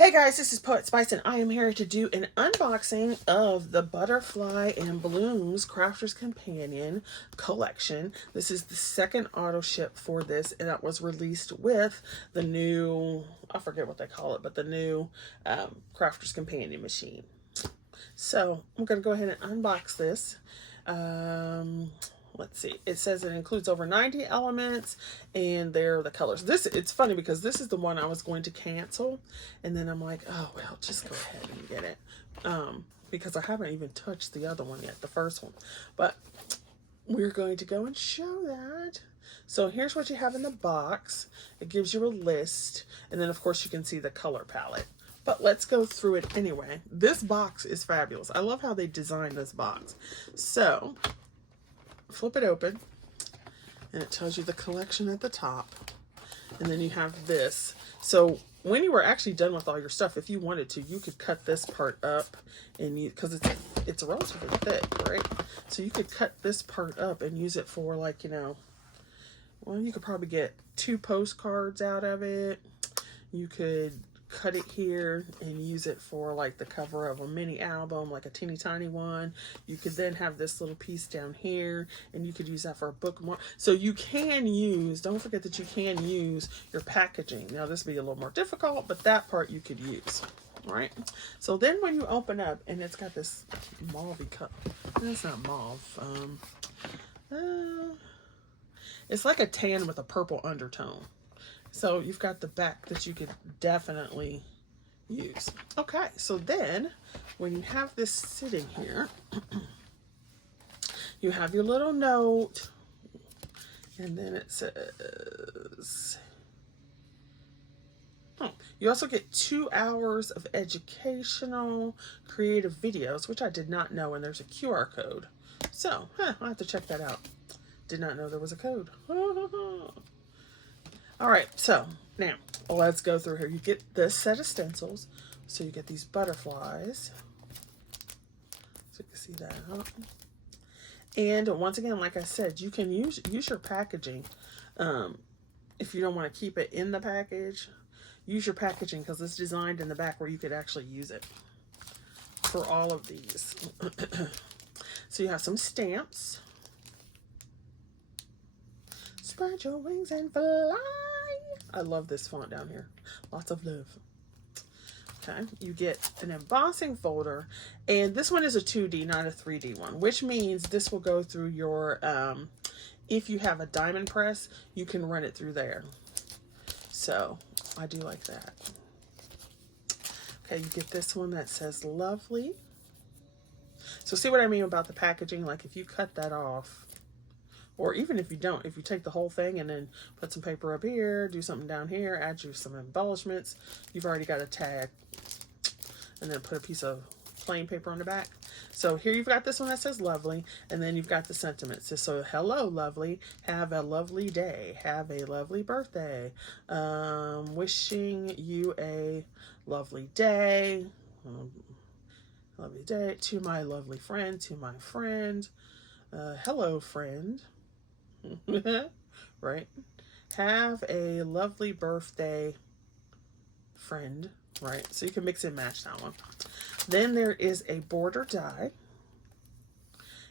Hey guys, this is Poet Spice and I am here to do an unboxing of the Butterfly and Blooms Crafter's Companion collection. This is the second auto ship for this, and it was released with the new, I forget what they call it, but the new Crafter's Companion machine. So I'm going to go ahead and unbox this. Let's see, it says it includes over 90 elements, and they're the colors. It's funny because this is the one I was going to cancel, and then I'm like, oh well, just go ahead and get it, because I haven't even touched the other one yet, the first one. But we're going to go and show that. So here's what you have in the box. It gives you a list, and then of course you can see the color palette. But let's go through it anyway. This box is fabulous. I love how they designed this box. So flip it open, and it tells you the collection at the top, and then you have this. So when you were actually done with all your stuff, if you wanted to, you could cut this part up, and because it's relatively thick, right? So you could cut this part up and use it for, like, you know, well, you could probably get 2 postcards out of it. You could cut it here and use it for like the cover of a mini album, like a teeny tiny one. You could then have this little piece down here, and you could use that for a bookmark. So you can use, don't forget that you can use your packaging. Now this would be a little more difficult, but that part you could use. All right, so then when you open up, and it's got this mauve cup. That's not mauve. It's like a tan with a purple undertone. So you've got the back that you could definitely use. Okay, so then when you have this sitting here, you have your little note, and then it says, you also get 2 hours of educational creative videos, which I did not know, and there's a QR code. So, I'll have to check that out. Did not know there was a code. All right, so now let's go through here. You get this set of stencils. So you get these butterflies. So you can see that. And once again, like I said, you can use your packaging. If you don't want to keep it in the package, use your packaging, because it's designed in the back where you could actually use it for all of these. So you have some stamps. Spread your wings and fly. I love this font down here. Lots of love. Okay, you get an embossing folder, and this one is a 2D, not a 3D one, which means this will go through your, if you have a diamond press, you can run it through there. So I do like that. Okay, you get this one that says lovely. So see what I mean about the packaging? Like if you cut that off, or even if you don't, if you take the whole thing and then put some paper up here, do something down here, add you some embellishments, you've already got a tag. And then put a piece of plain paper on the back. So here you've got this one that says lovely, and then you've got the sentiments. So hello, lovely. Have a lovely day. Have a lovely birthday. Wishing you a lovely day. Lovely day. To my lovely friend. To my friend. Hello, friend. Right? Have a lovely birthday, friend. Right? So you can mix and match that one. Then there is a border die.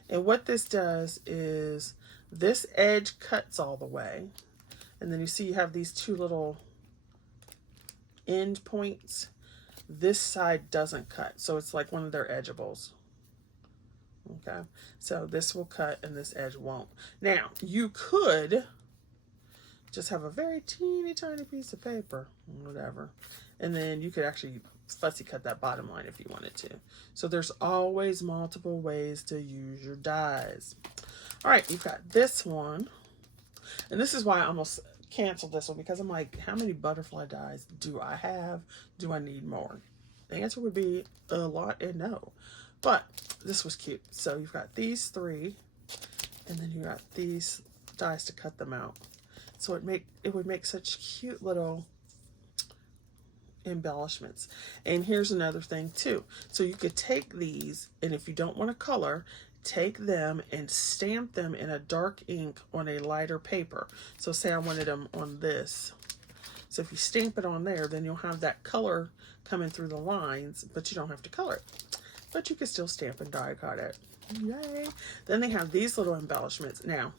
And what this does is this edge cuts all the way. And then you see you have these 2 little end points. This side doesn't cut. So it's like one of their edgeables. Okay, so this will cut and this edge won't. Now, you could just have a very teeny tiny piece of paper, whatever, and then you could actually fussy cut that bottom line if you wanted to. So there's always multiple ways to use your dies. All right, you've got this one, and this is why I almost canceled this one, because I'm like, how many butterfly dies do I have? Do I need more? The answer would be a lot and no. But this was cute. So you've got these 3, and then you got these dies to cut them out. So it would make such cute little embellishments. And here's another thing too. So you could take these, and if you don't want to color, take them and stamp them in a dark ink on a lighter paper. So say I wanted them on this. So if you stamp it on there, then you'll have that color coming through the lines, but you don't have to color it. But you can still stamp and die cut it. Yay. Then they have these little embellishments. Now,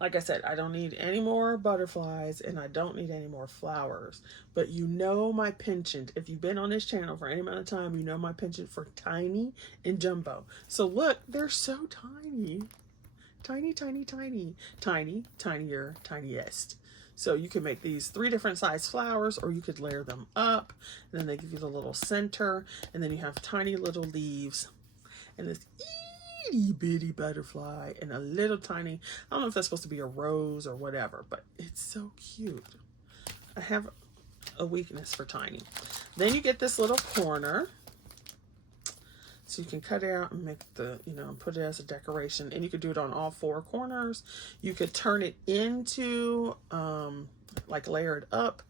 like I said, I don't need any more butterflies and I don't need any more flowers. But you know my penchant. If you've been on this channel for any amount of time, you know my penchant for tiny and jumbo. So look, they're so tiny. Tiny, tiny, tiny. Tiny, tinier, tiniest. So you can make these 3 different size flowers, or you could layer them up. And then they give you the little center. And then you have tiny little leaves. And this itty bitty butterfly and a little tiny, I don't know if that's supposed to be a rose or whatever, but it's so cute. I have a weakness for tiny. Then you get this little corner, so you can cut it out and make the, you know, put it as a decoration, and you could do it on all 4 corners. You could turn it into like layer it up.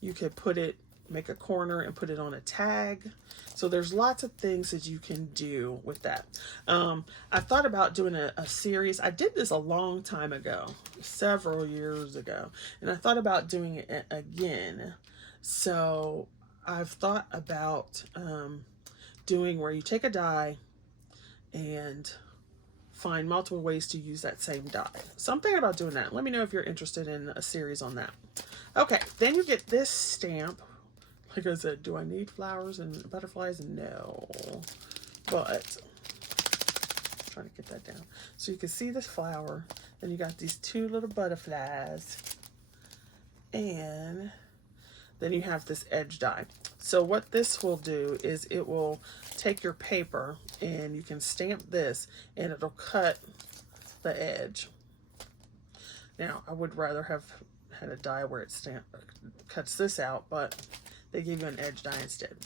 You could put it, make a corner and put it on a tag. So there's lots of things that you can do with that. I thought about doing a series. I did this a long time ago, several years ago, and I thought about doing it again. So I've thought about doing where you take a die and find multiple ways to use that same die. So I'm thinking about doing that. Let me know if you're interested in a series on that. Okay, then you get this stamp. Like I said, do I need flowers and butterflies? No. But, I'm trying to get that down. So you can see this flower. Then you got these 2 little butterflies. And then you have this edge die. So what this will do is it will take your paper and you can stamp this and it'll cut the edge. Now, I would rather have had a die where it cuts this out, but they give you an edge die instead.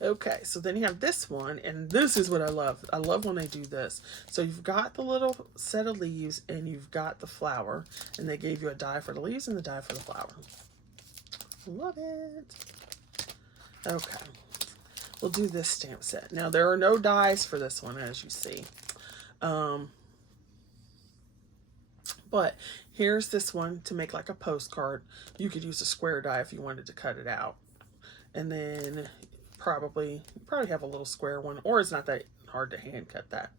Okay, so then you have this one, and this is what I love. I love when they do this. So you've got the little set of leaves, and you've got the flower, and they gave you a die for the leaves and the die for the flower. Love it. Okay, we'll do this stamp set. Now, there are no dies for this one, as you see. But here's this one to make like a postcard. You could use a square die if you wanted to cut it out. And then probably have a little square one, or it's not that hard to hand cut that.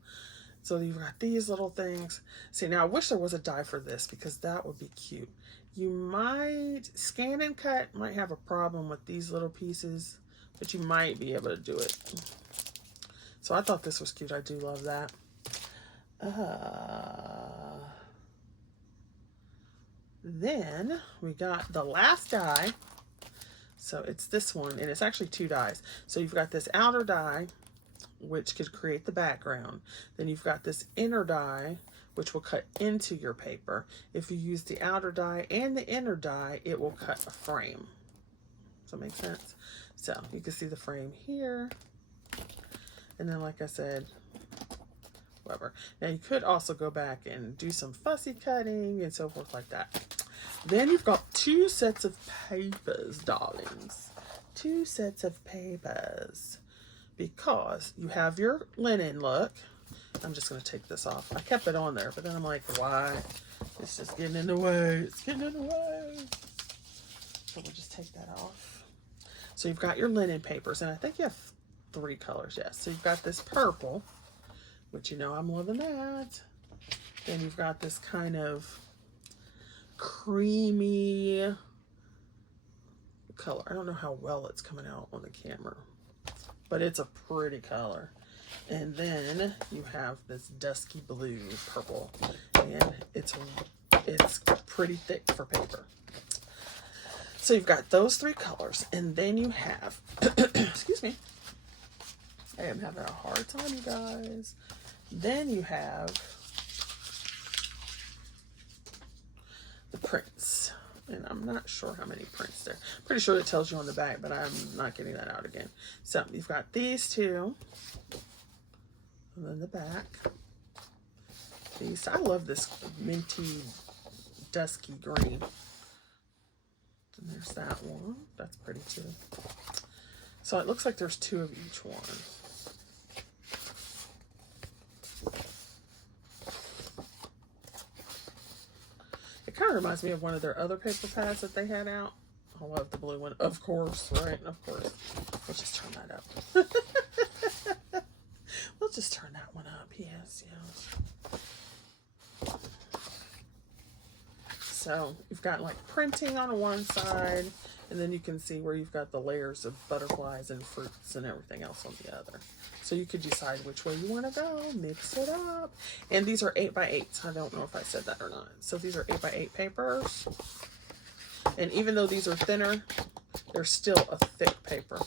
So you've got these little things. See, now I wish there was a die for this because that would be cute. You might, scan and cut might have a problem with these little pieces, but you might be able to do it. So I thought this was cute. I do love that. Then we got the last die. So it's this one, and it's actually 2 dies. So you've got this outer die, which could create the background. Then you've got this inner die, which will cut into your paper. If you use the outer die and the inner die, it will cut a frame. Does that make sense? So you can see the frame here. And then, like I said, whatever. Now you could also go back and do some fussy cutting and so forth like that. Then you've got 2 sets of papers, darlings. 2 sets of papers. Because you have your linen look. I'm just going to take this off. I kept it on there, but then I'm like, why? It's just getting in the way. It's getting in the way. So we'll just take that off. So you've got your linen papers, and I think you have 3 colors, yes. So you've got this purple, which you know I'm loving that. Then you've got this kind of creamy color. I don't know how well it's coming out on the camera, but it's a pretty color. And then you have this dusky blue purple, and it's pretty thick for paper. So you've got those 3 colors, and then you have excuse me, I am having a hard time, you guys. Then you have the prints, and I'm not sure how many prints there. Pretty sure it tells you on the back, but I'm not getting that out again. So you've got these 2, and then the back. These, I love this minty, dusky green. And there's that one. That's pretty too. So it looks like there's 2 of each one. It kind of reminds me of one of their other paper pads that they had out. I love the blue one, of course, right? Of course. We'll just turn that up. We'll just turn that one up. Yes, yes. So you've got like printing on one side, and then you can see where you've got the layers of butterflies and fruits and everything else on the other. So you could decide which way you want to go, mix it up. And these are 8x8s. I don't know if I said that or not. So these are 8x8 papers. And even though these are thinner, they're still a thick paper.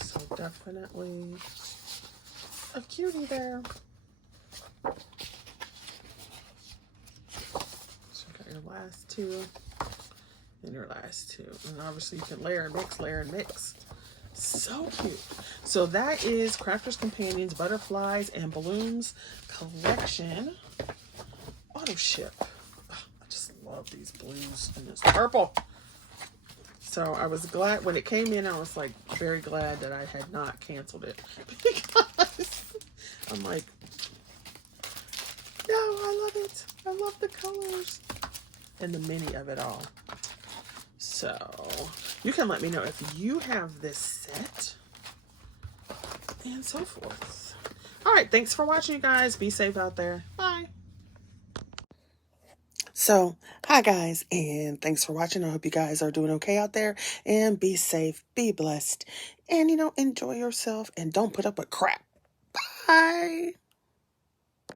So definitely a cutie there. So you got your last two and your last two. And obviously you can layer and mix. So cute. So that is Crafter's Companions Butterflies and Balloons collection. Auto ship. I just love these blues and this purple. So I was glad when it came in. I was like very glad that I had not canceled it, because I'm like, no, I love it. I love the colors and the mini of it all. So you can let me know if you have this set and so forth. All right, thanks for watching, you guys. Be safe out there. Bye. So, hi guys, and thanks for watching. I hope you guys are doing okay out there, and be safe, be blessed, and enjoy yourself, and don't put up with crap. Bye.